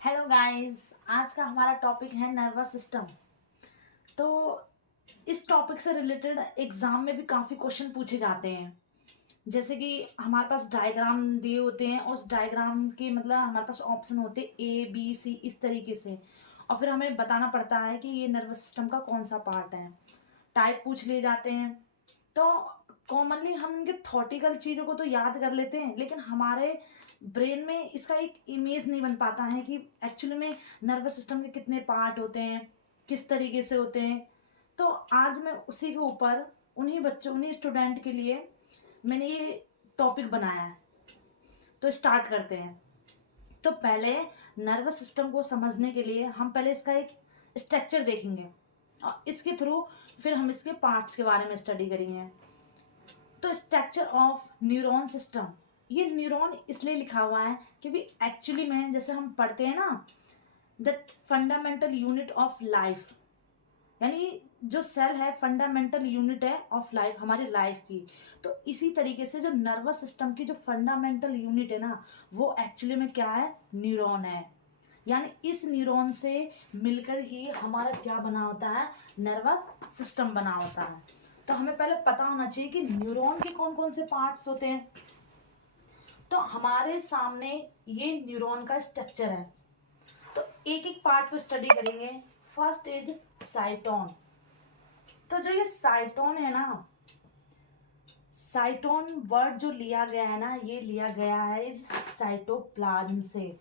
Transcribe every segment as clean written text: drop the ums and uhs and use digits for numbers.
Hello guys. आज का हमारा टॉपिक है नर्वस सिस्टम। तो इस टॉपिक से रिलेटेड एग्जाम में भी काफ़ी क्वेश्चन पूछे जाते हैं। जैसे कि हमारे पास डायग्राम दिए होते हैं, उस डायग्राम के मतलब हमारे पास ऑप्शन होते हैं ए बी सी इस तरीके से, और फिर हमें बताना पड़ता है कि ये नर्वस सिस्टम का कौन सा पार्ट है। टाइप पूछ लिए जाते हैं। तो कॉमनली हम इनके थॉटिकल चीज़ों को तो याद कर लेते हैं, लेकिन हमारे ब्रेन में इसका एक इमेज नहीं बन पाता है कि एक्चुअली में नर्वस सिस्टम के कितने पार्ट होते हैं, किस तरीके से होते हैं। तो आज मैं उसी के ऊपर उन्हीं बच्चों उन्हीं स्टूडेंट के लिए मैंने ये टॉपिक बनाया है। तो स्टार्ट करते हैं। तो पहले नर्वस सिस्टम को समझने के लिए हम पहले इसका एक स्ट्रक्चर देखेंगे, और इसके थ्रू फिर हम इसके पार्ट्स के बारे में स्टडी करेंगे। तो स्ट्रक्चर ऑफ न्यूरॉन सिस्टम, ये न्यूरॉन इसलिए लिखा हुआ है क्योंकि एक्चुअली में जैसे हम पढ़ते हैं ना, the fundamental unit of life, यानी जो सेल है फंडामेंटल यूनिट है ऑफ लाइफ, हमारी लाइफ की। तो इसी तरीके से जो नर्वस सिस्टम की जो फंडामेंटल यूनिट है ना, वो एक्चुअली में क्या है, न्यूरॉन है। यानी इस न्यूरॉन से मिलकर ही हमारा क्या बना होता है, नर्वस सिस्टम बना होता है। तो हमें पहले पता होना चाहिए कि न्यूरॉन के कौन कौन से पार्ट्स होते हैं। तो हमारे सामने ये न्यूरॉन का स्ट्रक्चर है। तो एक एक पार्ट को स्टडी करेंगे। First is साइटोन। तो जो ये साइटोन है ना, साइटोन वर्ड जो लिया गया है ना, ये लिया गया है इस साइटोप्लाज्म से,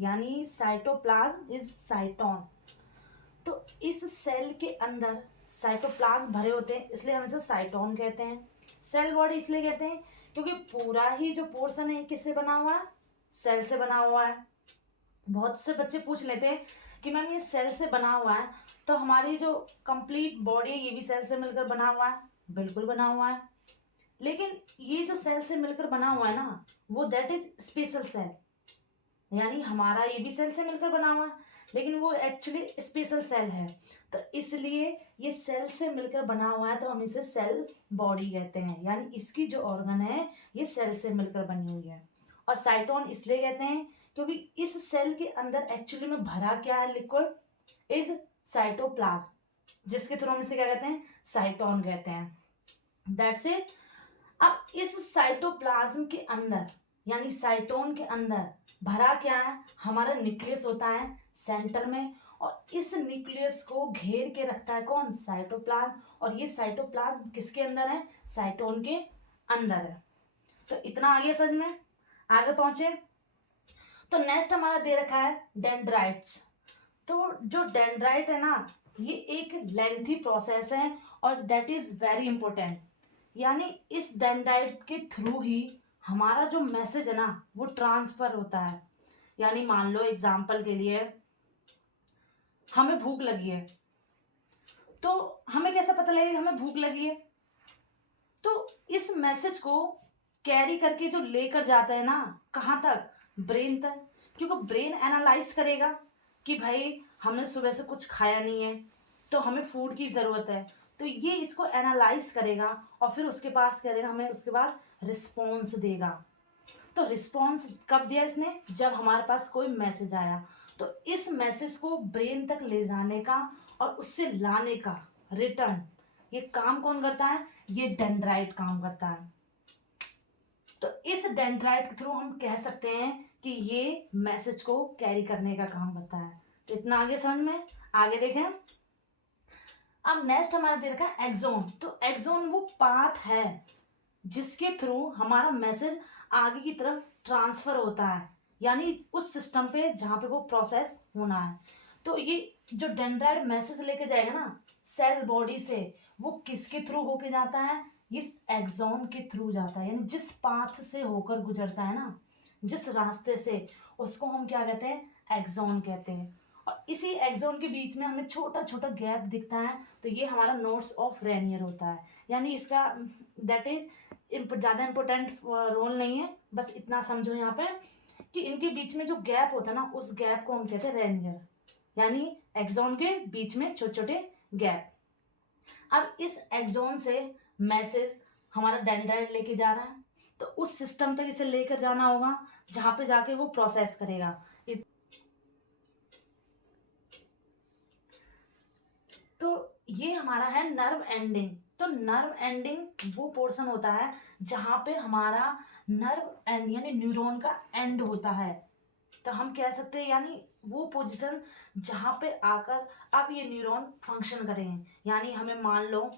यानी साइटोप्लाज्म इज साइटोन। तो इस सेल के अंदर साइटोप्लाज्म भरे होते हैं, इसलिए हम इसे साइटोन कहते हैं। सेल बॉडी इसलिए कहते हैं क्योंकि पूरा ही जो पोर्शन है किससे बना हुआ है, सेल से बना हुआ है। बहुत से बच्चे पूछ लेते हैं कि मैम ये सेल से बना हुआ है, तो हमारी जो कंप्लीट बॉडी है ये भी सेल से मिलकर बना हुआ है। बिल्कुल बना हुआ है, लेकिन ये जो सेल से मिलकर बना हुआ है ना, वो दैट इज स्पेशल सेल। यानी हमारा ये भी सेल से मिलकर बना हुआ है, लेकिन वो एक्चुअली स्पेशल सेल है। तो इसलिए ये सेल से मिलकर बना हुआ है, तो हम इसे सेल बॉडी कहते हैं। यानी इसकी जो ऑर्गन है ये सेल से मिलकर बनी हुई है। और साइटोन इसलिए कहते हैं क्योंकि इस सेल के अंदर एक्चुअली में भरा क्या है, लिक्विड इज साइटोप्लाज्म, जिसके थ्रू हम इसे क्या कहते हैं, साइटोन कहते हैं। That's it. अब इस साइटोप्लाज्म के अंदर यानी साइटोन के अंदर भरा क्या है, हमारा न्यूक्लियस होता है सेंटर में, और इस न्यूक्लियस को घेर के रखता है कौन, साइटोप्लाज्म। और ये साइटोप्लाज्म किसके अंदर है, साइटोन के अंदर है। तो इतना आगे समझ में, आगे पहुंचे। तो नेक्स्ट हमारा दे रखा है डेंड्राइट्स। तो जो डेंड्राइट है ना, ये एक लेंथी प्रोसेस है और दैट इज वेरी इंपॉर्टेंट। यानी इस डेंड्राइट के थ्रू ही हमारा जो मैसेज है ना वो ट्रांसफर होता है। यानी मान लो एग्जाम्पल के लिए हमें भूख लगी है, तो हमें कैसे पता लगेगा हमें भूख लगी है, तो इस मैसेज को कैरी करके जो लेकर जाता है ना, कहाँ तक, ब्रेन तक। क्योंकि ब्रेन एनालाइज करेगा कि भाई हमने सुबह से कुछ खाया नहीं है, तो हमें फूड की ज़रूरत है। तो ये इसको एनालाइज करेगा और फिर उसके पास करेगा, हमें उसके बाद रिस्पॉन्स देगा। तो रिस्पॉन्स कब दिया इसने, जब हमारे पास कोई मैसेज आया। तो इस मैसेज को ब्रेन तक ले जाने का और उससे लाने का रिटर्न, ये काम कौन करता है, ये डेंड्राइट काम करता है। तो इस डेंड्राइट के थ्रू हम कह सकते हैं कि ये मैसेज को कैरी करने का काम करता है। तो इतना आगे समझ में, आगे देखें। अब नेक्स्ट हमारा दे रखा है एक्सोन। तो एक्सोन वो पाथ है जिसके थ्रू हमारा मैसेज आगे की तरफ ट्रांसफर होता है, यानी उस सिस्टम पे जहाँ पे वो प्रोसेस होना है। तो ये जो डेंड्राइट मैसेज लेके जाएगा ना सेल बॉडी से, वो किसके थ्रू होके जाता है, इस एक्सोन के थ्रू जाता है। यानी जिस पाथ से होकर गुजरता है ना, जिस रास्ते से, उसको हम क्या कहते हैं, एक्सोन कहते हैं। और इसी एक्सोन के बीच में हमें छोटा छोटा गैप दिखता है, तो ये हमारा नोड्स ऑफ रेनियर होता है। यानी इसका दैट इज ज़्यादा इंपॉर्टेंट रोल नहीं है, बस इतना समझो यहाँ पे कि इनके बीच में जो गैप होता है ना, उस गैप को हम कहते हैं रेनियर, यानी एक्सोन के बीच में छोटे छोटे गैप। अब इस एक्सोन से मैसेज हमारा डेंड्राइट लेके जा रहा है, तो उस सिस्टम तक इसे लेकर जाना होगा जहाँ पे जाके वो प्रोसेस करेगा। ये हमारा है नर्व एंडिंग। तो नर्व एंडिंग वो पोर्शन होता है जहाँ पे हमारा नर्व एंड यानी न्यूरॉन का एंड होता है। तो हम कह सकते हैं यानी वो पोजीशन जहाँ पे आकर अब ये न्यूरॉन फंक्शन करें। यानी हमें मान लो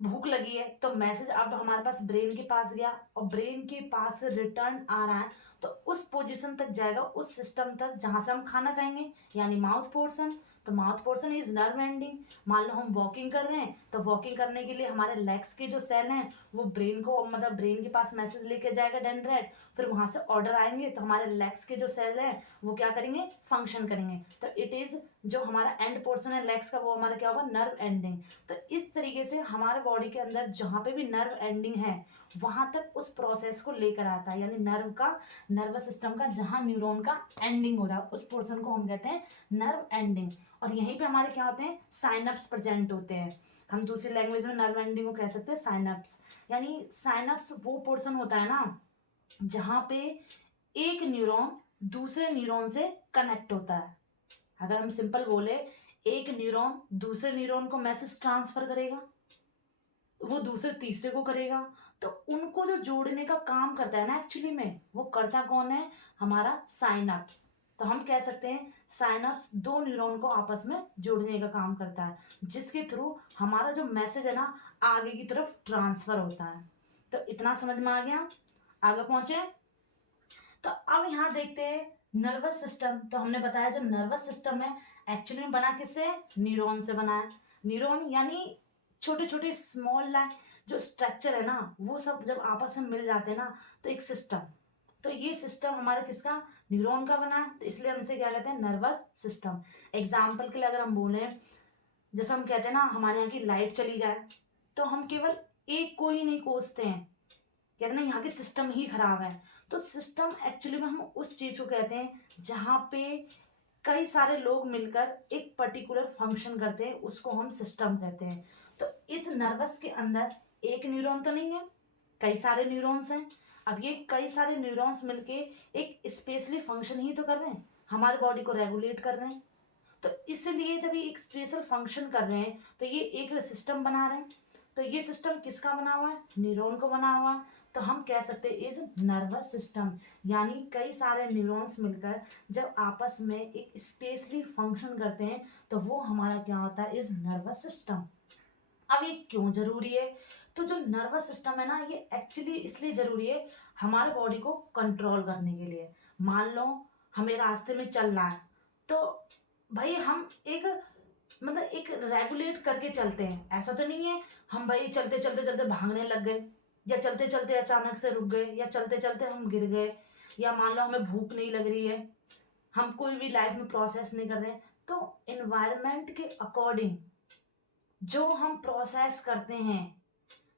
भूख लगी है तो मैसेज अब हमारे पास ब्रेन के पास गया और ब्रेन के पास से रिटर्न आ रहा है, तो उस पोजीशन तक जाएगा, उस सिस्टम तक जहां से हम खाना खाएंगे, यानी माउथ पोर्शन। तो mouth portion is nerve ending. मान लो हम वॉकिंग कर रहे हैं तो वॉकिंग करने के लिए हमारे लेग्स के जो सेल हैं वो ब्रेन को मतलब ब्रेन के पास मैसेज लेके जाएगा डेंड्राइट, फिर वहां से ऑर्डर आएंगे तो हमारे लेग्स के जो सेल हैं वो क्या करेंगे, फंक्शन करेंगे। तो इट इज जो हमारा एंड पोर्शन है लेग्स का वो हमारा क्या होगा, नर्व एंडिंग। तो इस तरीके से हमारे बॉडी के अंदर जहाँ पे भी नर्व एंडिंग है वहां तक उस प्रोसेस को लेकर आता है, यानी नर्व का, नर्वस सिस्टम का जहाँ न्यूरॉन का एंडिंग हो रहा है उस पोर्शन को हम कहते हैं नर्व एंडिंग। और यहीं पे हमारे क्या होते हैं, साइनप्स प्रेजेंट होते हैं। हम दूसरी लैंग्वेज में नर्व एंडिंग को कह सकते हैं साइनप्स। यानी साइनप्स वो पोर्शन होता है ना जहाँ पे एक न्यूरॉन दूसरे न्यूरॉन से कनेक्ट होता है। अगर हम सिंपल बोले, एक न्यूरॉन दूसरे न्यूरॉन को मैसेज ट्रांसफर करेगा, वो दूसरे तीसरे को करेगा, तो उनको जो जोड़ने का काम करता है ना एक्चुअली में वो करता कौन है, हमारा साइनप्स। तो हम कह सकते हैं साइनप्स दो न्यूरॉन को आपस में जोड़ने का काम करता है, जिसके थ्रू हमारा जो मैसेज है ना आगे की तरफ ट्रांसफर होता है। तो इतना समझ में आ गया, आगे पहुंचे। तो अब यहाँ देखते हैं नर्वस सिस्टम। तो हमने बताया जो नर्वस सिस्टम है एक्चुअली में बना किससे, न्यूरॉन से बना है। न्यूरॉन यानी छोटे छोटे स्मॉल लाइन जो स्ट्रक्चर है ना वो सब जब आपस में मिल जाते हैं ना तो एक सिस्टम। तो ये सिस्टम हमारा किसका, न्यूरॉन का बना है, तो इसलिए हम इसे क्या कहते हैं, नर्वस सिस्टम। एग्जाम्पल के लिए अगर हम बोले, जैसे हम कहते हैं ना हमारे यहाँ की लाइट चली जाए तो हम केवल एक को ही नहीं कोसते हैं, कहते हैं ना यहाँ की सिस्टम ही खराब है। तो सिस्टम एक्चुअली में हम उस चीज को कहते हैं जहाँ पे कई सारे लोग मिलकर एक पर्टिकुलर फंक्शन करते हैं, उसको हम सिस्टम कहते हैं। तो इस नर्वस के अंदर एक न्यूरॉन तो नहीं है, कई सारे न्यूरॉन्स हैं। अब ये कई सारे न्यूरॉन्स मिलके एक स्पेशली फंक्शन ही तो कर रहे हैं, हमारी बॉडी को रेगुलेट कर रहे हैं। तो इसलिए जब ये एक स्पेशल फंक्शन कर रहे हैं तो ये एक सिस्टम बना रहे हैं। तो ये सिस्टम किसका बना हुआ है, न्यूरॉन को बना हुआ है। तो हम कह सकते हैं इज नर्वस सिस्टम, यानी कई सारे न्यूरॉन्स मिलकर जब आपस में एक स्पेशली फंक्शन करते हैं तो वो हमारा क्या होता है, इज नर्वस सिस्टम। अब ये क्यों जरूरी है, तो जो नर्वस सिस्टम है ना ये एक्चुअली इसलिए जरूरी है हमारे बॉडी को कंट्रोल करने के लिए। मान लो हमें रास्ते में चल रहा है तो भाई हम एक मतलब एक रेगुलेट करके चलते हैं, ऐसा तो नहीं है हम भाई चलते चलते चलते भागने लग गए, या चलते चलते अचानक से रुक गए, या चलते चलते हम गिर गए, या मान लो हमें भूख नहीं लग रही है, हम कोई भी लाइफ में प्रोसेस नहीं कर रहे हैं। तो एनवायरनमेंट के अकॉर्डिंग जो हम प्रोसेस करते हैं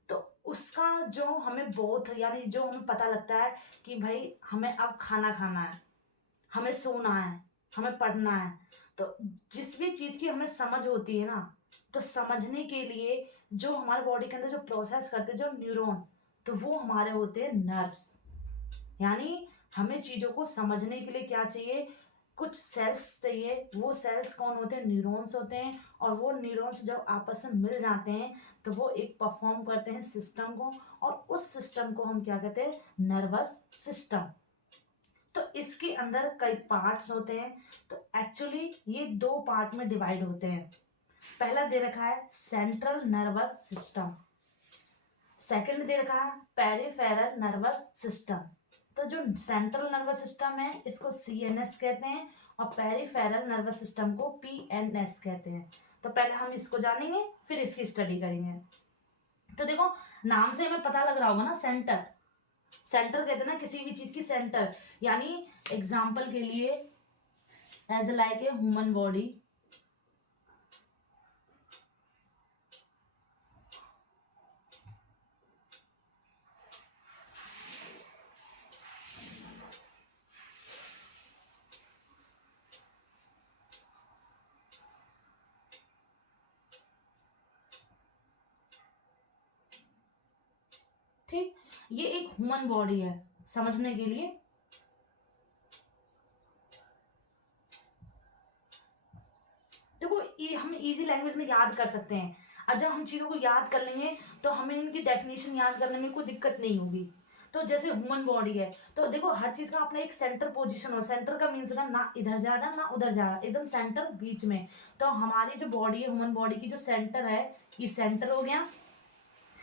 तो उसका जो हमें बोथ यानी जो हमें पता लगता है कि भाई हमें अब खाना खाना है, हमें सोना है, हमें पढ़ना है। तो जिस भी चीज की हमें समझ होती है ना, तो समझने के लिए जो हमारे बॉडी के अंदर जो प्रोसेस करते हैं जो न्यूरॉन, तो वो हमारे होते हैं नर्व्स। यानी हमें चीजों को समझने के लिए क्या चाहिए, कुछ सेल्स चाहिए। वो सेल्स कौन होते हैं, न्यूरॉन्स होते हैं। और वो न्यूरॉन्स जब आपस में मिल जाते हैं तो वो एक परफॉर्म करते हैं सिस्टम को, और उस सिस्टम को हम क्या कहते हैं, नर्वस सिस्टम। तो इसके अंदर कई पार्ट्स होते हैं। तो एक्चुअली ये दो पार्ट में डिवाइड होते हैं। पहला दे रखा है सेंट्रल नर्वस सिस्टम, सेकंड दे रखा है पेरिफेरल नर्वस सिस्टम। तो जो सेंट्रल नर्वस सिस्टम है इसको सीएनएस कहते हैं, और पेरिफेरल नर्वस सिस्टम को पीएनएस कहते हैं। तो पहले हम इसको जानेंगे फिर इसकी स्टडी करेंगे। तो देखो नाम से हमें पता लग रहा होगा ना, सेंटर, सेंटर कहते हैं ना किसी भी चीज की सेंटर। यानी एग्जाम्पल के लिए as like a human body, ठीक, ये एक ह्यूमन बॉडी है समझने के लिए। देखो हम इजी लैंग्वेज में याद कर सकते हैं। और जब हम चीज़ों को याद कर लेंगे तो हमें इनकी डेफिनेशन याद करने में कोई दिक्कत नहीं होगी। तो जैसे ह्यूमन बॉडी है, तो देखो हर चीज का अपना एक सेंटर पोजीशन हो। सेंटर का मीन्स ना इधर ज्यादा ना उधर ज्यादा, एकदम सेंटर बीच में। तो हमारी जो बॉडी है, ह्यूमन बॉडी की जो सेंटर है, ये सेंटर हो गया।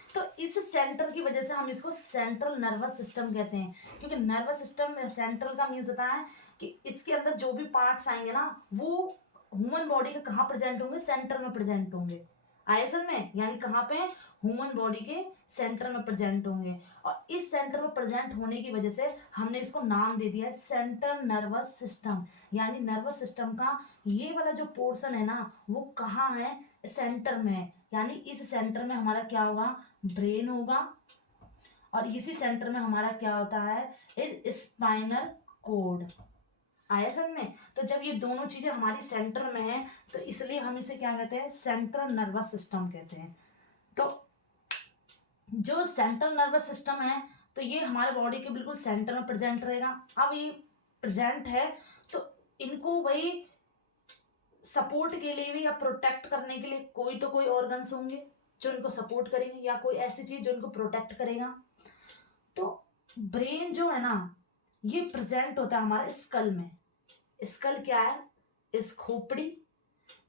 तो इस सेंटर की वजह से हम इसको सेंट्रल नर्वस सिस्टम कहते हैं, क्योंकि नर्वस सिस्टम में सेंट्रल का मीन्स होता है कि इसके अंदर जो भी पार्ट्स आएंगे ना, वो ह्यूमन बॉडी के कहाँ प्रेजेंट होंगे, सेंटर में प्रेजेंट होंगे। आए समझ में, यानी कहाँ पे, ह्यूमन बॉडी के सेंटर में प्रेजेंट होंगे। और इस सेंटर में प्रेजेंट होने की वजह से हमने इसको नाम दे दिया है सेंट्रल नर्वस सिस्टम। यानी नर्वस सिस्टम का ये वाला जो पोर्शन है ना, वो कहाँ है, सेंटर में है। यानी इस सेंटर में हमारा क्या होगा, ब्रेन होगा। और इसी सेंटर में हमारा क्या होता है, इस स्पाइनल कोड। आया समझ में। तो जब ये दोनों चीजें हमारी सेंटर में है, तो इसलिए हम इसे क्या कहते हैं, सेंट्रल नर्वस सिस्टम कहते हैं। तो जो सेंट्रल नर्वस सिस्टम है, तो ये हमारे बॉडी के बिल्कुल सेंटर में प्रेजेंट रहेगा। अब ये प्रेजेंट है, तो इनको वही सपोर्ट के लिए भी या प्रोटेक्ट करने के लिए कोई तो कोई ऑर्गन्स होंगे जो इनको सपोर्ट करेंगे, या कोई ऐसी चीज जो इनको प्रोटेक्ट करेगा। तो ब्रेन जो है ना, ये प्रेजेंट होता है हमारे स्कल में। स्कल क्या है, इस खोपड़ी।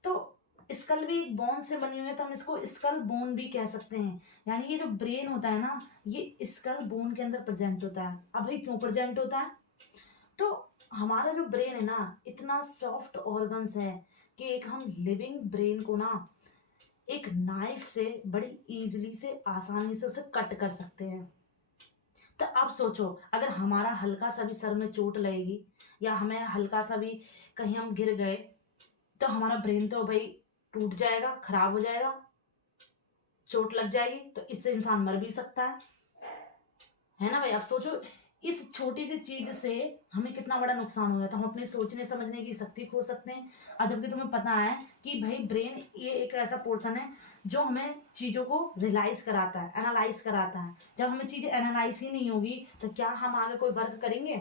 तो स्कल भी एक बोन से बनी हुई है, तो हम इसको स्कल बोन भी कह सकते हैं। यानी ये जो ब्रेन होता है ना, ये स्कल बोन के अंदर प्रेजेंट होता है। अब भाई क्यों प्रेजेंट होता है, तो हमारा जो ब्रेन है ना, इतना सॉफ्ट ऑर्गन्स है कि एक हम लिविंग ब्रेन को ना एक नाइफ से बड़ी इजीली से, आसानी से उसे कट कर सकते हैं। तो आप सोचो, अगर हमारा हल्का सा भी सर में चोट लगेगी, या हमें हल्का सा भी कहीं हम गिर गए, तो हमारा ब्रेन तो भाई टूट जाएगा, खराब हो जाएगा, चोट लग जाएगी। तो इससे इंसान मर भी सकता है ना भाई। आप सोचो, इस छोटी सी चीज से हमें कितना बड़ा नुकसान हो जाता है। हम अपने सोचने समझने की शक्ति खो सकते हैं। और जबकि तुम्हें पता है कि भाई ब्रेन ये एक ऐसा पोर्शन है जो हमें चीजों को रियलाइज कराता है, एनालाइज कराता है। जब हमें चीजें एनालाइज ही नहीं होगी, तो क्या हम आगे कोई वर्क करेंगे,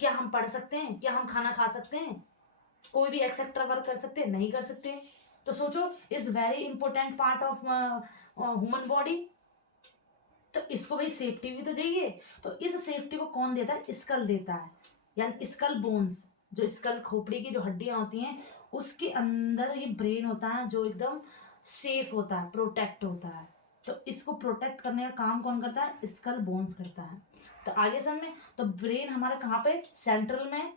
क्या हम पढ़ सकते हैं, क्या हम खाना खा सकते हैं, कोई भी एक्सेट्रा वर्क कर सकते हैं, नहीं कर सकते। तो सोचो, is very important part of human body. तो इसको भाई सेफ्टी भी तो चाहिए। तो इस सेफ्टी को कौन देता है, स्कल देता है। यानी स्कल बोन्स, जो स्कल खोपड़ी की जो हड्डियां होती हैं, उसके अंदर ये ब्रेन होता है जो एकदम सेफ होता है, प्रोटेक्ट होता है। तो इसको प्रोटेक्ट करने का काम कौन करता है, स्कल बोन्स करता है। तो आगे समझ में, तो ब्रेन हमारा कहाँ पे, सेंट्रल में।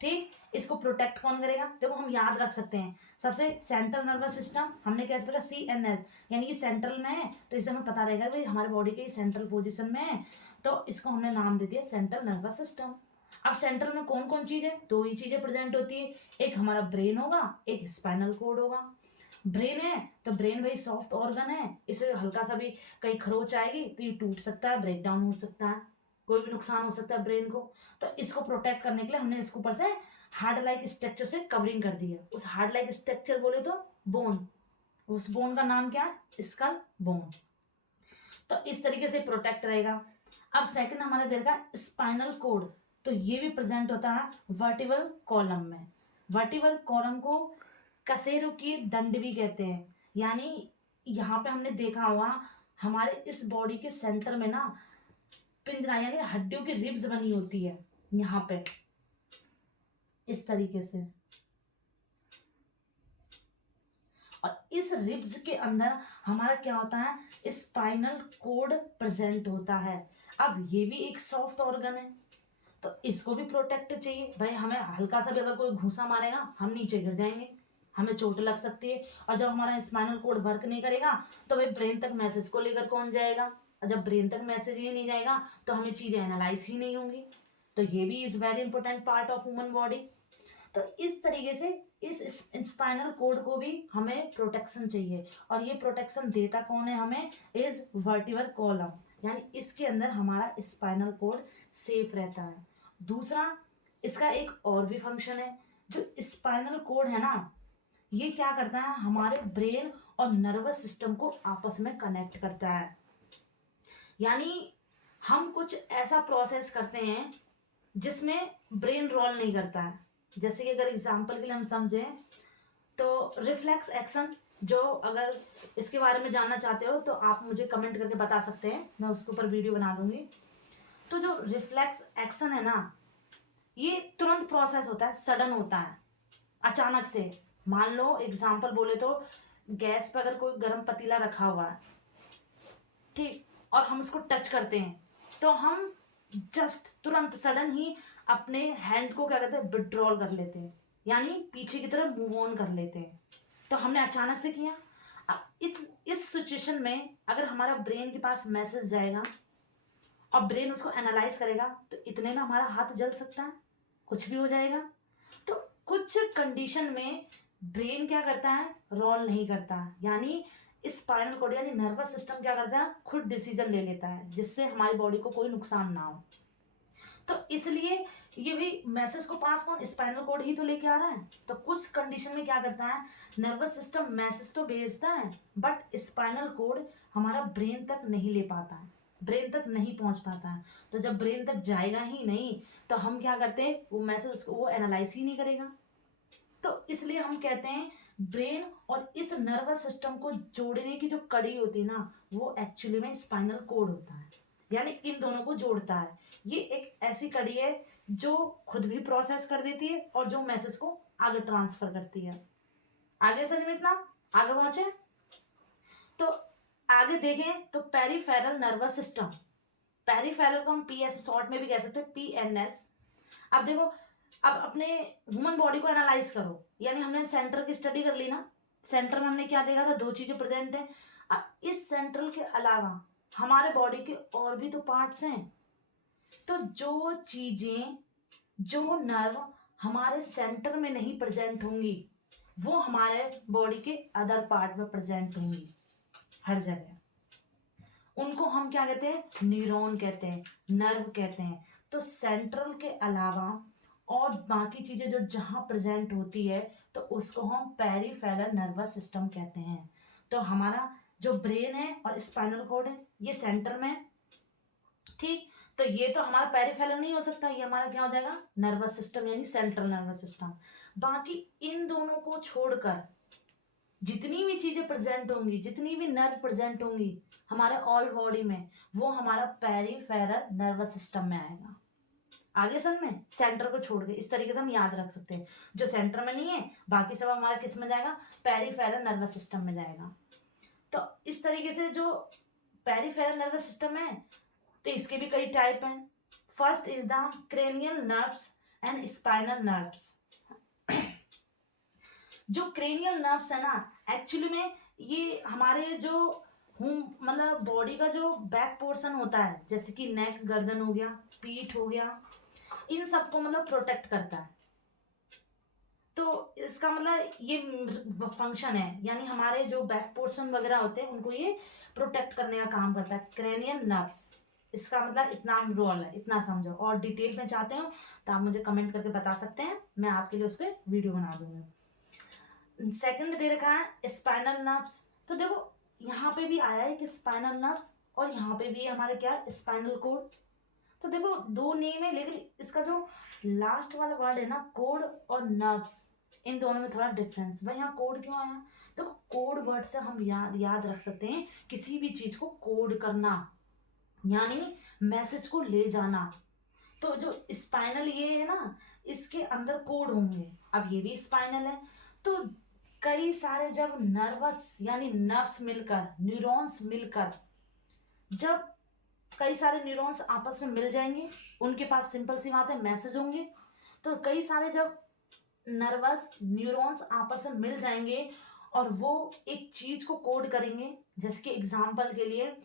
ठीक, इसको प्रोटेक्ट कौन करेगा, देखो हम याद रख सकते हैं। सबसे सेंट्रल नर्वस सिस्टम हमने कैसे रखा, CNS, यानी कि सेंट्रल में है। तो इससे हमें पता रहेगा भाई हमारे बॉडी के सेंट्रल पोजीशन में है, तो इसको हमने नाम दे दिया सेंट्रल नर्वस सिस्टम। अब सेंट्रल में कौन कौन चीज है, दो ही चीजें प्रेजेंट होती है। एक हमारा ब्रेन होगा, एक स्पाइनल कोड होगा। ब्रेन है तो ब्रेन भाई सॉफ्ट ऑर्गन है, इसे हल्का सा भी कहीं खरोच आएगी तो ये टूट सकता है, ब्रेक डाउन हो सकता है, कोई भी नुकसान हो सकता है ब्रेन को। तो इसको प्रोटेक्ट करने के लिए हमने इसके ऊपर से हार्ड लाइक स्ट्रक्चर से कवरिंग कर दी है। उस हार्ड लाइक स्ट्रक्चर बोले तो बोन, उस बोन का नाम क्या है, स्कल बोन। तो इस तरीके से प्रोटेक्ट रहेगा। अब सेकंड हमारे देखा स्पाइनल कोड, तो ये भी प्रेजेंट होता है वर्टिबल कॉलम में। वर्टिबल कॉलम को कसेरो की दंड भी कहते हैं। यानी यहाँ पे हमने देखा होगा हमारे इस बॉडी के सेंटर में ना पिंजरा, यानी हड्डियों की रिब्स बनी होती है यहाँ पे, इस तरीके से। और इस रिब्स के अंदर हमारा क्या होता है, स्पाइनल कोड प्रेजेंट होता है। अब ये भी एक सॉफ्ट ऑर्गन है, तो इसको भी प्रोटेक्ट चाहिए भाई। हमें हल्का सा भी अगर कोई घूसा मारेगा, हम नीचे गिर जाएंगे, हमें चोट लग सकती है। और जब हमारा स्पाइनल कोड वर्क नहीं करेगा, तो भाई ब्रेन तक मैसेज को लेकर कौन जाएगा, और जब ब्रेन तक मैसेज ही नहीं जाएगा, तो हमें चीजें एनालाइज ही नहीं होंगी। तो ये भी is very important part of human body. तो इस तरीके से इस स्पाइनल कोड को भी हमें प्रोटेक्शन चाहिए। और ये प्रोटेक्शन देता कौन है हमें, इज वर्टिबल कॉलम, यानी इसके अंदर हमारा स्पाइनल कोड सेफ रहता है। दूसरा, इसका एक और भी फंक्शन है। जो स्पाइनल कोड है ना, ये क्या करता है, हमारे ब्रेन और नर्वस सिस्टम को आपस में कनेक्ट करता है। यानी हम कुछ ऐसा प्रोसेस करते हैं जिसमें ब्रेन रोल नहीं करता है। जैसे कि अगर एग्जांपल के लिए हम समझें, तो रिफ्लेक्स एक्शन, जो अगर इसके बारे में जानना चाहते हो तो आप मुझे कमेंट करके बता सकते हैं, मैं उसके ऊपर वीडियो बना दूंगी। तो जो रिफ्लेक्स एक्शन है ना, ये तुरंत प्रोसेस होता है, सडन होता है, अचानक से। मान लो एग्जाम्पल बोले तो गैस पर अगर कोई गर्म पतीला रखा हुआ है, ठीक, और हम उसको टच करते हैं, तो हम जस्ट तुरंत सडन ही अपने हैंड को क्या कहते हैं, विड्रॉल कर लेते हैं, यानी पीछे की तरफ मूव ऑन कर लेते हैं। तो हमने अचानक से किया। इस सिचुएशन में अगर हमारा ब्रेन के पास मैसेज जाएगा और ब्रेन उसको एनालाइज करेगा, तो इतने में हमारा हाथ जल सकता है, कुछ भी हो जाएगा। तो कुछ कंडीशन में ब्रेन क्या करता है, रोल नहीं करता, यानी स्पाइनल कॉर्ड यानी नर्वस सिस्टम क्या करता है, खुद डिसीजन ले लेता है, जिससे हमारी बॉडी को कोई नुकसान ना हो। तो इसलिए ये भी मैसेज को पास कौन, स्पाइनल कॉर्ड ही तो लेके आ रहा है। तो कुछ कंडीशन में क्या करता है, नर्वस सिस्टम मैसेज तो भेजता है, बट स्पाइनल कॉर्ड हमारा ब्रेन तक नहीं ले पाता है, ब्रेन तक नहीं पहुंच पाता है। तो जब ब्रेन तक जाएगा ही नहीं, तो हम क्या करते हैं, वो मैसेज वो एनालाइज ही नहीं करेगा। तो इसलिए हम कहते हैं ब्रेन और इस नर्वस सिस्टम को जोड़ने की जो कड़ी होती है ना, वो एक्चुअली में स्पाइनल कोड होता है, यानी इन दोनों को जोड़ता है। ये एक ऐसी कड़ी है जो खुद भी प्रोसेस कर देती है और जो मैसेज को आगे ट्रांसफर करती है। आगे समझ में इतना, आगे पहुंचे तो आगे देखें तो पेरिफेरल नर्वस सिस्टम, पेरिफेरल को हम पीएस शॉर्ट में भी कह सकते हैं, पीएनएस। अब देखो, अब अपने ह्यूमन बॉडी को एनालाइज करो, यानी हमने सेंटर की स्टडी कर ली ना, सेंटर में हमने क्या देखा था, दो चीजें प्रेजेंट है। अब इस सेंट्रल के अलावा हमारे बॉडी के और भी तो पार्ट्स हैं। तो जो चीजें, जो नर्व हमारे सेंटर में नहीं प्रेजेंट होंगी, वो हमारे बॉडी के अदर पार्ट में प्रेजेंट होंगी, हर जगह। उनको हम क्या कहते हैं, न्यूरॉन कहते हैं, नर्व कहते हैं। तो सेंट्रल के अलावा और बाकी चीजें जो जहां प्रेजेंट होती है, तो उसको हम पेरिफेरल नर्वस सिस्टम कहते हैं। तो हमारा जो ब्रेन है और स्पाइनल कॉर्ड है, ये सेंटर में है, ठीक। तो ये तो हमारा पेरिफेरल नहीं हो सकता, ये हमारा क्या हो जाएगा, नर्वस सिस्टम यानी सेंट्रल नर्वस सिस्टम। बाकी इन दोनों को छोड़कर जितनी भी चीजें प्रेजेंट होंगी, जितनी भी नर्व प्रेजेंट होंगी हमारे ऑल बॉडी में, वो हमारा पेरिफेरल नर्वस सिस्टम में आएगा। आगे समझ में, सेंटर को छोड़ के इस तरीके से हम याद रख सकते हैं, जो सेंटर में नहीं है बाकी सब हमारा किस में जाएगा, पेरिफेरल नर्वस सिस्टम में जाएगा। तो इस तरीके से जो पेरिफेरल नर्वस सिस्टम है, तो इसके भी कई टाइप हैं। First is the cranial nerves and spinal nerves. जो क्रेनियल नर्व्स है ना, एक्चुअली में ये हमारे जो मतलब बॉडी का जो बैक पोर्शन होता है, जैसे कि नेक, गर्दन हो गया, पीठ हो गया, इन सबको मतलब प्रोटेक्ट करता है। तो इसका मतलब ये फंक्शन है, यानी हमारे जो बैक पोर्शन वगैरह होते हैं उनको ये प्रोटेक्ट करने का काम करता है, क्रेनियल नर्व्स। इसका मतलब इतना रोल है, इतना समझो। और डिटेल में चाहते हो तो आप मुझे कमेंट करके बता सकते हैं, मैं आपके लिए उस पर वीडियो बना दूंगी। सेकंड दे रखा है स्पाइनल नर्व्स। तो देखो यहाँ पे भी आया है कि स्पाइनल नर्व्स, और यहाँ पे भी हमारे क्या, स्पाइनल कोड। तो देखो दो नेम है, लेकिन इसका जो लास्ट वाला वर्ड है ना, कोड और नर्व्स, इन दोनों में थोड़ा डिफरेंस। भाई यहाँ कोड क्यों आया, तो कोड वर्ड से हम याद रख सकते हैं किसी भी चीज को कोड करना, यानी मैसेज को ले जाना। तो जो स्पाइनल ये है ना, इसके अंदर कोड होंगे। अब ये भी स्पाइनल है, तो कई सारे जब नर्वस यानी नर्व्स मिलकर, न्यूरॉन्स मिलकर, जब कई सारे न्यूरॉन्स आपस में मिल जाएंगे, उनके पास सिंपल सी बात है मैसेज होंगे। तो कई सारे जब नर्वस न्यूरॉन्स आपस में मिल जाएंगे और वो एक चीज को कोड करेंगे, जैसे कि एग्जाम्पल के लिए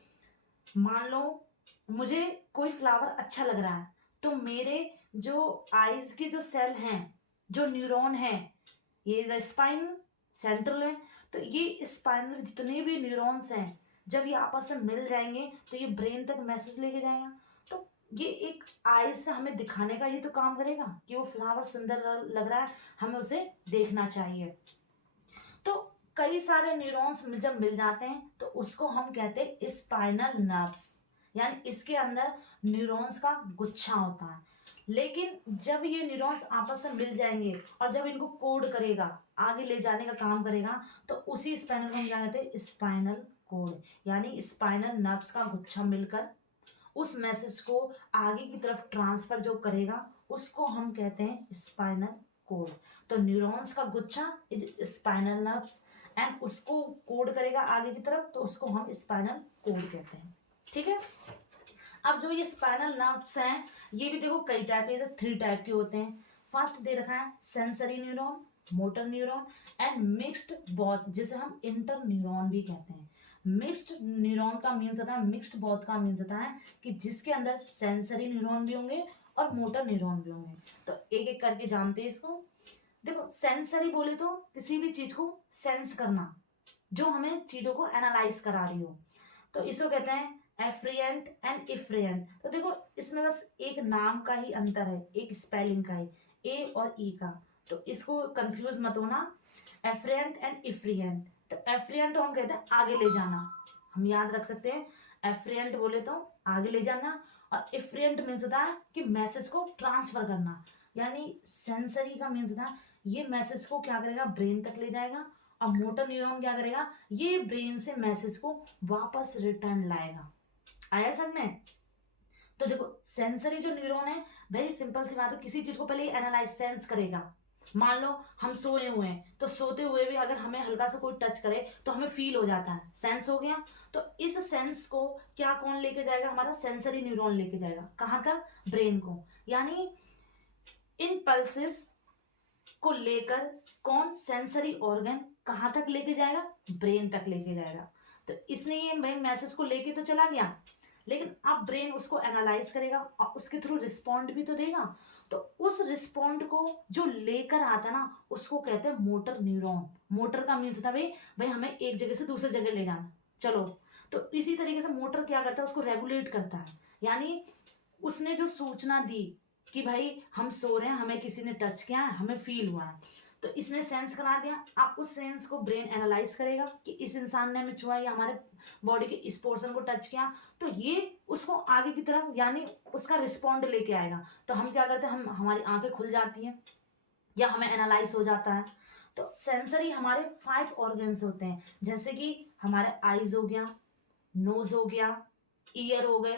मान लो मुझे कोई फ्लावर अच्छा लग रहा है, तो मेरे जो आईज के जो सेल हैं, जो न्यूरॉन है, ये स्पाइन सेंट्रल है, तो ये स्पाइनल जितने भी न्यूरॉन्स हैं, जब ये आपस में मिल जाएंगे तो ये ब्रेन तक मैसेज लेके जाएगा। तो ये एक आईज से हमें दिखाने का ही तो काम करेगा कि वो फ्लावर सुंदर लग रहा है, हमें उसे देखना चाहिए। तो कई सारे न्यूरॉन्स जब मिल जाते हैं तो उसको हम कहते हैं स्पाइनल नर्व्स, यानी इसके अंदर न्यूरॉन्स का गुच्छा होता है। लेकिन जब ये न्यूरॉन्स आपस में मिल जाएंगे और जब इनको कोड करेगा, आगे ले जाने का काम करेगा, तो उसी स्पाइनल को हम क्या कहते हैं, स्पाइनल कोड। यानी स्पाइनल नर्व्स का गुच्छा मिलकर उस मैसेज को आगे की तरफ ट्रांसफर जो करेगा उसको हम कहते हैं स्पाइनल कोड। तो न्यूरॉन्स का गुच्छा इज स्पाइनल नर्व्स एंड उसको कोड करेगा आगे की तरफ, तो उसको हम स्पाइनल कोड कहते हैं। ठीक है। अब जो ये स्पाइनल नर्व्स हैं, ये भी देखो कई टाइप के, 3 टाइप के होते हैं। फर्स्ट दे रखा है sensory neuron, motor neuron and mixed both, जिसे हम इंटर न्यूरॉन भी कहते हैं। मिक्स्ड न्यूरॉन का मीन्स होता है, मिक्स्ड बॉथ का मीन्स होता है कि जिसके अंदर सेंसरी न्यूरॉन भी होंगे और मोटर न्यूरॉन भी होंगे। तो एक एक करके जानते हैं इसको। देखो सेंसरी बोले तो किसी भी चीज को सेंस करना, जो हमें चीजों को एनालाइज करा रही हो, तो इसको कहते हैं एफ्रिएंट एंड इफ्रिएंट। तो देखो इसमें बस एक नाम का ही अंतर है, एक स्पेलिंग का ही, ए और ई का, तो इसको कंफ्यूज मत होना। एफ्रिएंट एंड इफ्रिएंट। तो एफ्रिएंट हम कहते हैं आगे ले जाना, हम याद रख सकते हैं। एफ्रिएंट बोले तो आगे ले जाना, और इफ्रिएंट मीन्स होता है कि मैसेज को ट्रांसफर करना। यानी सेंसरी का मीन्स होता है ये मैसेज को क्या करेगा, ब्रेन तक ले जाएगा, और मोटर न्यूरॉन क्या करेगा, ये ब्रेन से मैसेज को वापस रिटर्न लाएगा। आया समझ में। तो देखो सेंसरी जो न्यूरॉन है, वेरी सिंपल सी बात है, किसी चीज को पहले एनालाइज सेंस करेगा। मान लो हम सोए हुए हैं, तो सोते हुए भी अगर हमें हल्का सा कोई टच करे तो हमें फील हो जाता है, सेंस हो गया। तो इस सेंस को क्या कौन लेके जाएगा, हमारा सेंसरी न्यूरॉन लेके जाएगा, कहाँ तक, ब्रेन को। यानी इन पल्सेस को लेकर कौन, सेंसरी ऑर्गन कहाँ तक लेके जाएगा, ब्रेन तक लेके जाएगा। तो इसने ये मैसेज को लेके तो चला गया, लेकिन अब ब्रेन उसको एनालाइज करेगा और उसके थ्रू रिस्पॉन्ड भी तो देगा। तो उस रिस्पॉन्ड को जो लेकर आता ना, उसको कहते हैं मोटर न्यूरॉन। मोटर का मीन्स होता है भाई भाई हमें एक जगह से दूसरी जगह ले जाना, चलो। तो इसी तरीके से मोटर क्या करता है, उसको रेगुलेट करता है। यानी उसने जो सूचना दी कि भाई हम सो रहे हैं, हमें किसी ने टच किया है, हमें फील हुआ है, तो इसने सेंस करा दिया। आप उस सेंस को ब्रेन एनालाइज करेगा कि इस इंसान ने हमें छुआ या हमारे बॉडी के इस पोर्शन को टच किया, तो ये उसको आगे की तरफ यानी उसका रिस्पॉन्ड लेके आएगा। तो हम क्या करते हैं, हम हमारी आंखें खुल जाती हैं या हमें एनालाइज हो जाता है। तो सेंसरी हमारे 5 ऑर्गन्स होते हैं, जैसे कि हमारे आईज हो गया, नोज हो गया, ईयर हो गए,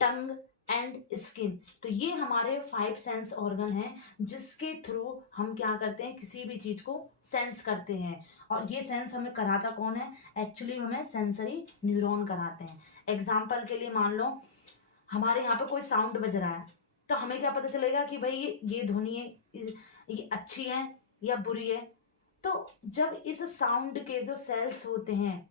टंग एंड स्किन। तो ये हमारे 5 सेंस ऑर्गन हैं, जिसके थ्रू हम क्या करते हैं, किसी भी चीज को सेंस करते हैं। और ये सेंस हमें कराता कौन है, एक्चुअली हमें सेंसरी न्यूरॉन कराते हैं। एग्जाम्पल के लिए मान लो हमारे यहाँ पे कोई साउंड बज रहा है, तो हमें क्या पता चलेगा कि भाई ये ध्वनि है, ये अच्छी है या बुरी है। तो जब इस साउंड के जो सेल्स होते हैं,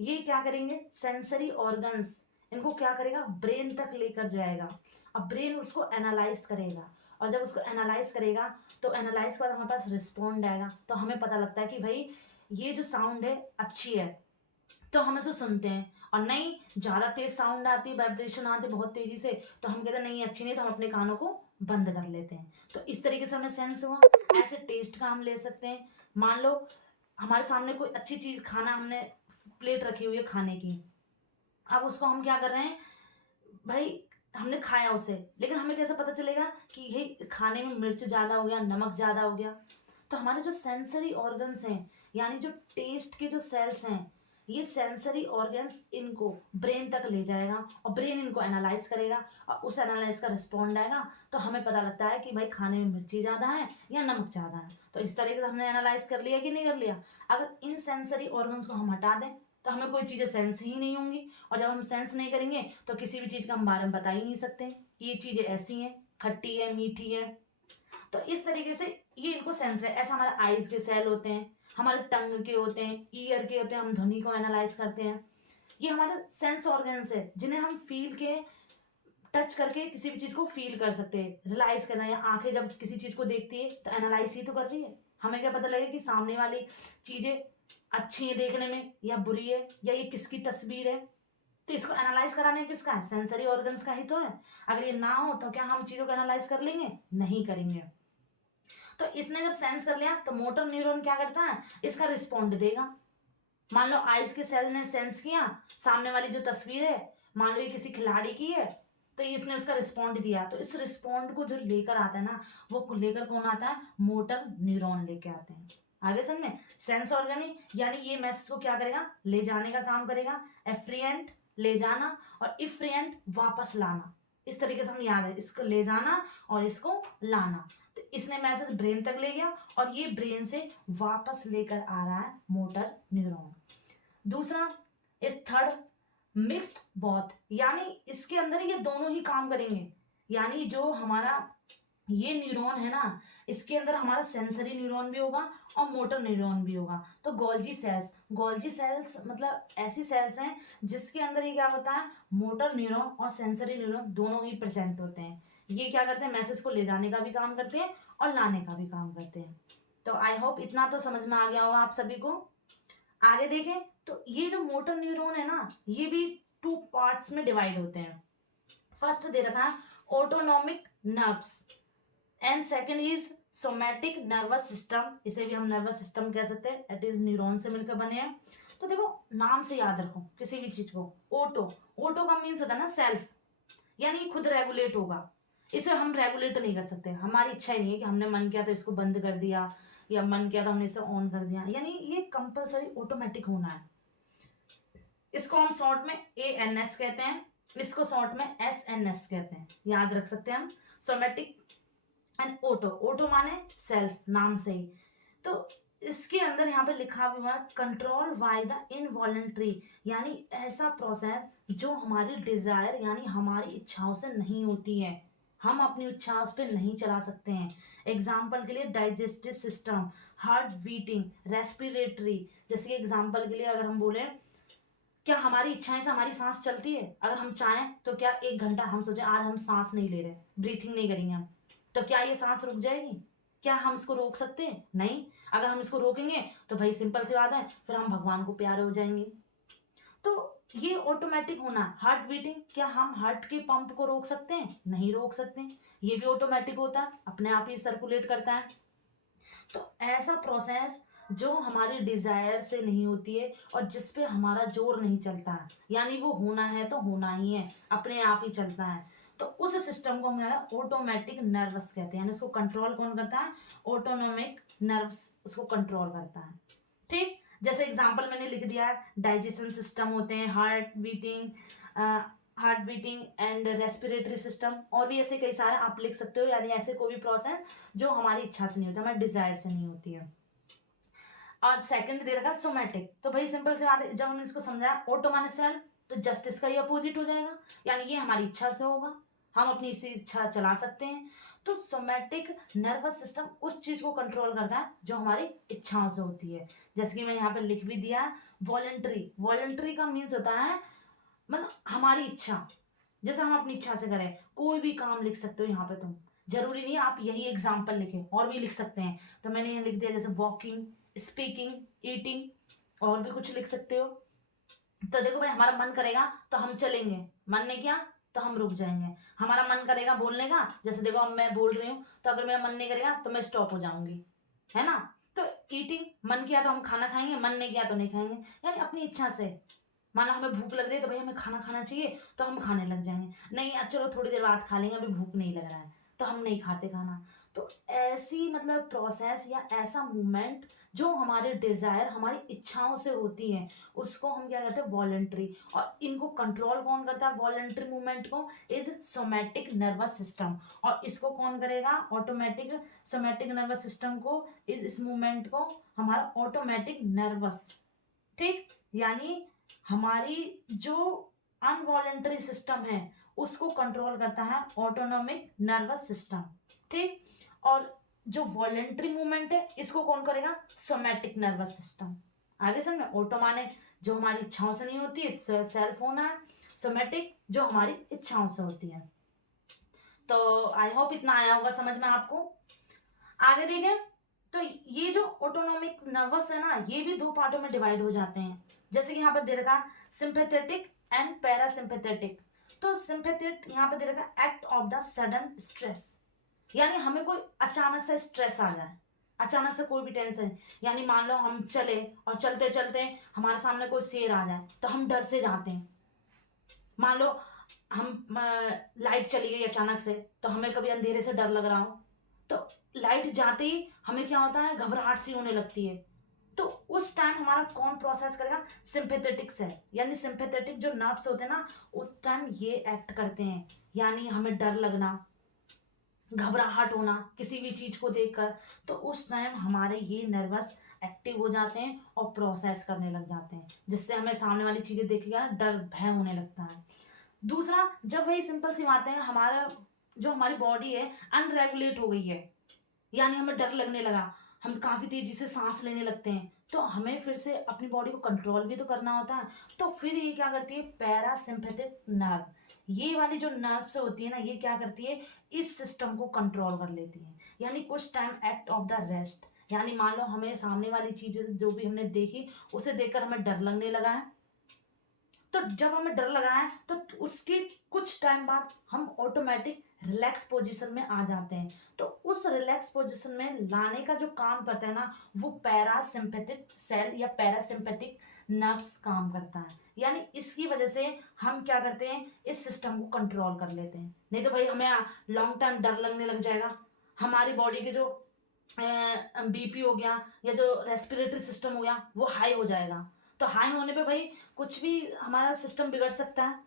ये क्या करेंगे, सेंसरी ऑर्गन्स इनको क्या करेगा, ब्रेन तक लेकर जाएगा। अब ब्रेन उसको एनालाइज करेगा, और जब उसको एनालाइज करेगा तो एनालाइज के बाद हमारे पास रिस्पॉन्ड आएगा। तो हमें पता लगता है कि भाई ये जो साउंड है अच्छी है, तो हम इसे सुनते हैं। और नहीं, ज्यादा तेज साउंड आती है, वाइब्रेशन आती है बहुत तेजी से, तो हम कहते हैं नहीं अच्छी नहीं, तो हम अपने कानों को बंद कर लेते हैं। तो इस तरीके से हमें सेंस हुआ। ऐसे टेस्ट का हम ले सकते हैं। मान लो हमारे सामने कोई अच्छी चीज, खाना हमने प्लेट रखी हुई है खाने की, अब उसको हम क्या कर रहे हैं भाई, हमने खाया उसे, लेकिन हमें कैसे पता चलेगा कि ये खाने में मिर्च ज्यादा हो गया, नमक ज्यादा हो गया। तो हमारे जो सेंसरी ऑर्गन्स हैं, यानी जो टेस्ट के जो सेल्स हैं, ये सेंसरी ऑर्गन्स इनको ब्रेन तक ले जाएगा, और ब्रेन इनको एनालाइज करेगा, और उस एनालाइज का रिस्पॉन्ड आएगा। तो हमें पता लगता है कि भाई खाने में मिर्ची ज्यादा है या नमक ज्यादा है। तो इस तरीके से हमने एनालाइज कर लिया कि नहीं कर लिया। अगर इन सेंसरी ऑर्गन्स को हम हटा दें तो हमें कोई चीजें सेंस ही नहीं होंगी, और जब हम सेंस नहीं करेंगे तो किसी भी चीज का हम बारे में बता ही नहीं सकते कि ये चीजें ऐसी हैं, खट्टी है, मीठी है। तो इस तरीके से ये इनको सेंस है। ऐसा हमारे आईज के सेल होते हैं, हमारे टंग के होते हैं, ईयर के होते हैं, हम ध्वनि को एनालाइज करते हैं। ये हमारे सेंस ऑर्गन्स है, जिन्हें हम फील के, टच करके किसी भी चीज को फील कर सकते हैं, रियलाइज करना। या आंखें जब किसी चीज को देखती है तो एनालाइज ही तो कर रही है, हमें क्या पता लगेगा कि सामने वाली चीजें अच्छी है देखने में या बुरी है, या ये किसकी तस्वीर है। तो इसको एनालाइज कराने किसका है, सेंसरी ऑर्गन्स का ही तो है। अगर ये ना हो तो क्या हम चीजों को एनालाइज कर लेंगे, नहीं करेंगे। तो इसने जब सेंस कर लिया तो मोटर न्यूरॉन क्या करता है, इसका रिस्पॉन्ड देगा। मान लो आइज के सेल ने सेंस किया, सामने वाली जो तस्वीर है, मान लो ये किसी खिलाड़ी की है, तो इसने उसका रिस्पॉन्ड दिया, तो इस रिस्पॉन्ड को जो लेकर आता है ना, वो लेकर कौन आता है, मोटर न्यूरॉन लेके आते हैं। आगे समझ में, सेंस ऑर्गन यानी ये मैसेज को क्या करेगा, ले जाने का काम करेगा, एफ्रिएंट ले जाना और इफ्रिएंट वापस लाना। इस तरीके से हम याद है, इसको ले जाना और इसको लाना। तो इसने मैसेज ब्रेन तक ले गया और ये ब्रेन से वापस लेकर आ रहा है मोटर न्यूरॉन। दूसरा इस थर्ड मिक्स्ड बॉथ, यानी इसके अंदर ये दोनों ही काम करेंगे। यानी जो हमारा ये न्यूरॉन है ना, इसके अंदर हमारा सेंसरी न्यूरॉन भी होगा और मोटर न्यूरॉन भी होगा। तो गोल्जी सेल्स मतलब ऐसी सेल्स हैं जिसके अंदर ये क्या होता है, मोटर न्यूरॉन और सेंसरी न्यूरॉन दोनों ही प्रेजेंट होते हैं। ये क्या करते हैं, मैसेज को ले जाने का भी काम करते हैं और लाने का भी काम करते हैं। तो आई होप इतना तो समझ में आ गया होगा आप सभी को। आगे देखें तो ये जो मोटर न्यूरॉन है ना, ये भी 2 पार्ट्स में डिवाइड होते हैं। फर्स्ट दे रखा है autonomic nerves and second is somatic nervous system. इसे भी हम नर्वस सिस्टम कह सकते हैं, इट इज न्यूरॉन से मिलकर बने हैं। तो देखो नाम से याद रखो किसी भी चीज को। ओटो का मीन्स होता है ना सेल्फ, यानी खुद रेगुलेट होगा। इसे हम रेगुलेट नहीं कर सकते, हमारी इच्छा ही नहीं है कि हमने मन किया तो इसको बंद कर दिया या मन किया तो हमने इसे ऑन कर दिया, यानी ये कंपलसरी ऑटोमेटिक होना है। इसको हम शॉर्ट में ANS कहते हैं, इसको शॉर्ट में SNS कहते हैं, याद रख सकते हैं हम। सोमैटिक एंड ओटो माने सेल्फ, नाम से ही। तो इसके अंदर यहाँ पे लिखा हुआ है कंट्रोल बाय द इनवॉलेंट्री, यानी ऐसा प्रोसेस जो हमारी डिजायर यानी हमारी इच्छाओं से नहीं होती है, हम अपनी इच्छाओं पे नहीं चला सकते हैं। एग्जाम्पल के लिए digestive system, heart beating, respiratory. जैसे कि एग्जाम्पल के लिए अगर हम बोले क्या हमारी इच्छाएं से हमारी सांस चलती है, अगर हम चाहें तो क्या 1 घंटा हम सोचे आज हम सांस नहीं ले रहे, ब्रीथिंग नहीं करेंगे हम, तो क्या ये सांस रुक जाएगी? क्या हम इसको रोक सकते हैं? नहीं। अगर हम इसको रोकेंगे तो भाई सिंपल सी बात है, फिर हम भगवान को प्यारे हो जाएंगे। तो ये ऑटोमेटिक होना। हार्ट बीटिंग, क्या हम हार्ट के पंप को रोक सकते हैं? नहीं रोक सकते। ये भी ऑटोमेटिक होता है, अपने आप ही सर्कुलेट करता है। तो ऐसा प्रोसेस जो हमारी डिजायर से नहीं होती है और जिस पे हमारा जोर नहीं चलता है, यानी वो होना है तो होना ही है, अपने आप ही चलता है, तो उस सिस्टम को हम ऑटोमेटिक नर्वस कहते हैं। यानी उसको कंट्रोल कौन करता है? ऑटोनोमिक नर्व्स उसको कंट्रोल करता है। ठीक, जैसे एग्जांपल मैंने लिख दिया है, डाइजेशन सिस्टम होते हैं, heart beating and respiratory system, और भी ऐसे कई सारे आप लिख सकते हो। यानी ऐसे कोई भी प्रोसेस जो हमारी इच्छा से नहीं होता, हमारी डिजायर से नहीं होती है। और सेकंड दे रखा सोमैटिक, तो भाई सिंपल सी बात है, जब हमने इसको समझाया ऑटो माने सेल्फ, तो जस्टिस का ही अपोजिट हो जाएगा, यानी ये हमारी इच्छा से होगा, हम अपनी इसी इच्छा चला सकते हैं। तो सोमैटिक नर्वस सिस्टम उस चीज को कंट्रोल करता है जो हमारी इच्छाओं से होती है। जैसे कि मैं यहाँ पे लिख भी दिया, वॉलंटरी का मीन्स होता है मतलब हमारी इच्छा, जैसे हम अपनी इच्छा से करें। कोई भी काम लिख सकते हो यहाँ पे तुम, जरूरी नहीं आप यही एग्जाम्पल लिखे, और भी लिख सकते हैं। तो मैंने यहाँ लिख दिया जैसे वॉकिंग, स्पीकिंग, ईटिंग, और भी कुछ लिख सकते हो। तो देखो भाई, हमारा मन करेगा तो हम चलेंगे, मन ने किया तो हम रुक जाएंगे। हमारा मन करेगा बोलने का, जैसे देखो अब मैं बोल रही हूँ, तो अगर मेरा मन नहीं करेगा तो मैं स्टॉप हो जाऊंगी, है ना। तो ईटिंग, मन किया तो हम खाना खाएंगे, मन नहीं किया तो नहीं खाएंगे, यानी अपनी इच्छा से। मान लो हमें भूख लग रही है तो भाई हमें खाना खाना चाहिए, तो हम खाने लग जाएंगे। नहीं चलो थोड़ी देर बाद खा लेंगे, अभी भूख नहीं लग रहा है, तो हम नहीं खाते खाना। तो ऐसी मतलब प्रोसेस या ऐसा मूवमेंट जो हमारे डिजायर, हमारी इच्छाओं से होती है, उसको हम क्या कहते हैं? वॉलंटरी। और इनको कंट्रोल कौन करता है वॉलंटरी मूवमेंट को? Is somatic nervous system. और इसको कौन करेगा? ऑटोमेटिक सोमैटिक नर्वस सिस्टम को, इस मूवमेंट को हमारा ऑटोमेटिक नर्वस। ठीक, यानी हमारी जो अनवॉलेंटरी सिस्टम है उसको कंट्रोल करता है ऑटोनोमिक नर्वस सिस्टम। ठीक, और जो वॉलेंट्री मूवमेंट है इसको कौन करेगा? Somatic nervous system. आगे समझ, ऑटो माने जो हमारी इच्छाओं से नहीं होती है, सेल्फ होना है। सोमैटिक जो हमारी इच्छाओं से होती है। तो आई होप इतना आया होगा समझ में आपको। आगे देखें तो ये जो ऑटोनोमिक नर्वस है ना, ये भी 2 पार्टों में डिवाइड हो जाते हैं। जैसे कि यहाँ पर दे रखा सिंपैथेटिक एंड पैरासिम्पैथेटिक। तो सिंपैथेटिक यहाँ पे दे रखा act of the sudden stress, यानी हमें कोई अचानक से स्ट्रेस आ जाए, अचानक से कोई भी टेंशन, यानी मान लो हम चले और चलते चलते हमारे सामने कोई शेर आ जाए तो हम डर से जाते हैं। मान लो हम लाइट चली गई अचानक से, तो हमें कभी अंधेरे से डर लग रहा हो, तो लाइट जाते ही हमें क्या होता है, घबराहट सी होने लगती है। तो उस टाइम हमारा कौन प्रोसेस करेगा, सिंपैथेटिक सेल, यानी सिंपैथेटिक जो नर्व्स होते हैं ना, उस टाइम ये एक्ट करते हैं। यानी हमें डर लगना, घबराहट होना किसी भी चीज को देखकर, तो उस टाइम हमारे ये नर्वस एक्टिव हो जाते हैं और प्रोसेस करने लग जाते हैं, जिससे हमें सामने वाली चीजें देखेगा डर भय होने लगता है। दूसरा, जब वही सिंपल सी बातें हैं, हमारा जो हमारी बॉडी है अनरेगुलेट हो गई है, यानी हमें डर लगने लगा, हम काफी तेजी से सांस लेने लगते हैं, तो हमें फिर से अपनी बॉडी को कंट्रोल भी तो करना होता है। तो फिर ये क्या करती है, पैरासिम्पैथिक नर्व, ये वाली जो नर्व से होती है ना, ये क्या करती है, इस सिस्टम को कंट्रोल कर लेती है। यानी कुछ time act of the rest, यानी मान लो हमें सामने वाली चीजें जो भी हमने देखी, उसे देखकर हमें डर लगने लगा है, तो जब हमें डर लगा है तो उसके कुछ टाइम बाद हम ऑटोमेटिक रिलैक्स पोजीशन में आ जाते हैं। तो उस रिलैक्स पोजीशन में लाने का जो काम करता है ना, वो पैरासिम्पैथिक सेल या पैरासिम्पैथिक नर्व्स काम करता है। यानी इसकी वजह से हम क्या करते हैं, इस सिस्टम को कंट्रोल कर लेते हैं। नहीं तो भाई हमें लॉन्ग टर्म डर लगने लग जाएगा, हमारी बॉडी के जो बीपी हो गया या जो रेस्पिरेटरी सिस्टम हो गया वो हाई हो जाएगा। तो हाई होने पे भाई कुछ भी हमारा सिस्टम बिगड़ सकता है,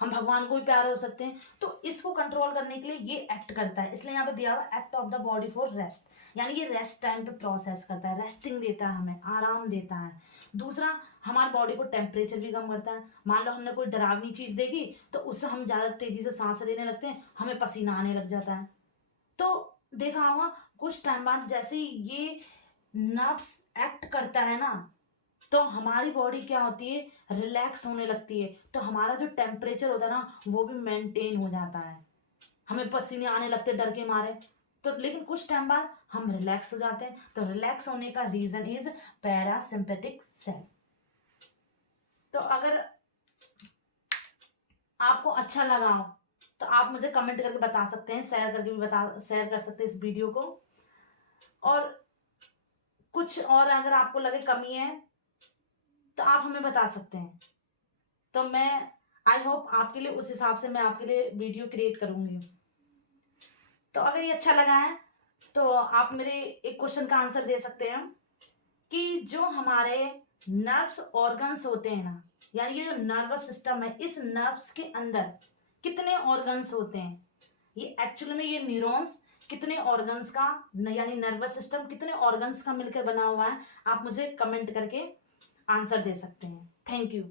हम भगवान को भी प्यार हो सकते हैं। तो इसको कंट्रोल करने के लिए ये एक्ट करता है, इसलिए यहाँ पे दिया हुआ act of the body for rest, यानी ये रेस्ट टाइम पे प्रोसेस करता है, रेस्टिंग देता है, हमें आराम देता है। दूसरा, हमारी बॉडी को टेम्परेचर भी कम करता है। मान लो हमने कोई डरावनी चीज देखी, तो उससे हम ज्यादा तेजी से सांस लेने लगते हैं, हमें पसीना आने लग जाता है। तो देखा होगा कुछ टाइम बाद जैसे ही ये नर्व्स एक्ट करता है ना, तो हमारी बॉडी क्या होती है, रिलैक्स होने लगती है, तो हमारा जो टेम्परेचर होता है ना, वो भी मेंटेन हो जाता है, हमें पसीने आने लगते डर के मारे। तो लेकिन कुछ टाइम बाद हम रिलैक्स हो जाते हैं, तो रिलैक्स होने का रीजन इज पैरासिम्पैथिक सेल। तो अगर आपको अच्छा लगा हो तो आप मुझे कमेंट करके बता सकते हैं, शेयर करके भी शेयर कर सकते हैं इस वीडियो को। और कुछ और अगर आपको लगे कमी है तो आप हमें बता सकते हैं, तो मैं आई होप आपके लिए उस हिसाब से मैं आपके लिए वीडियो क्रिएट करूंगी। तो अगर ये अच्छा लगा है तो आप मेरे एक क्वेश्चन का आंसर दे सकते हैं कि जो हमारे नर्व्स ऑर्गन्स होते हैं ना, यानी ये जो नर्वस सिस्टम है, इस नर्व्स के अंदर कितने ऑर्गन्स होते हैं, ये एक्चुअली में ये न्यूरॉन्स कितने ऑर्गन्स का, यानी नर्वस सिस्टम कितने ऑर्गन्स का मिलकर बना हुआ है, आप मुझे कमेंट करके आंसर दे सकते हैं। Thank you.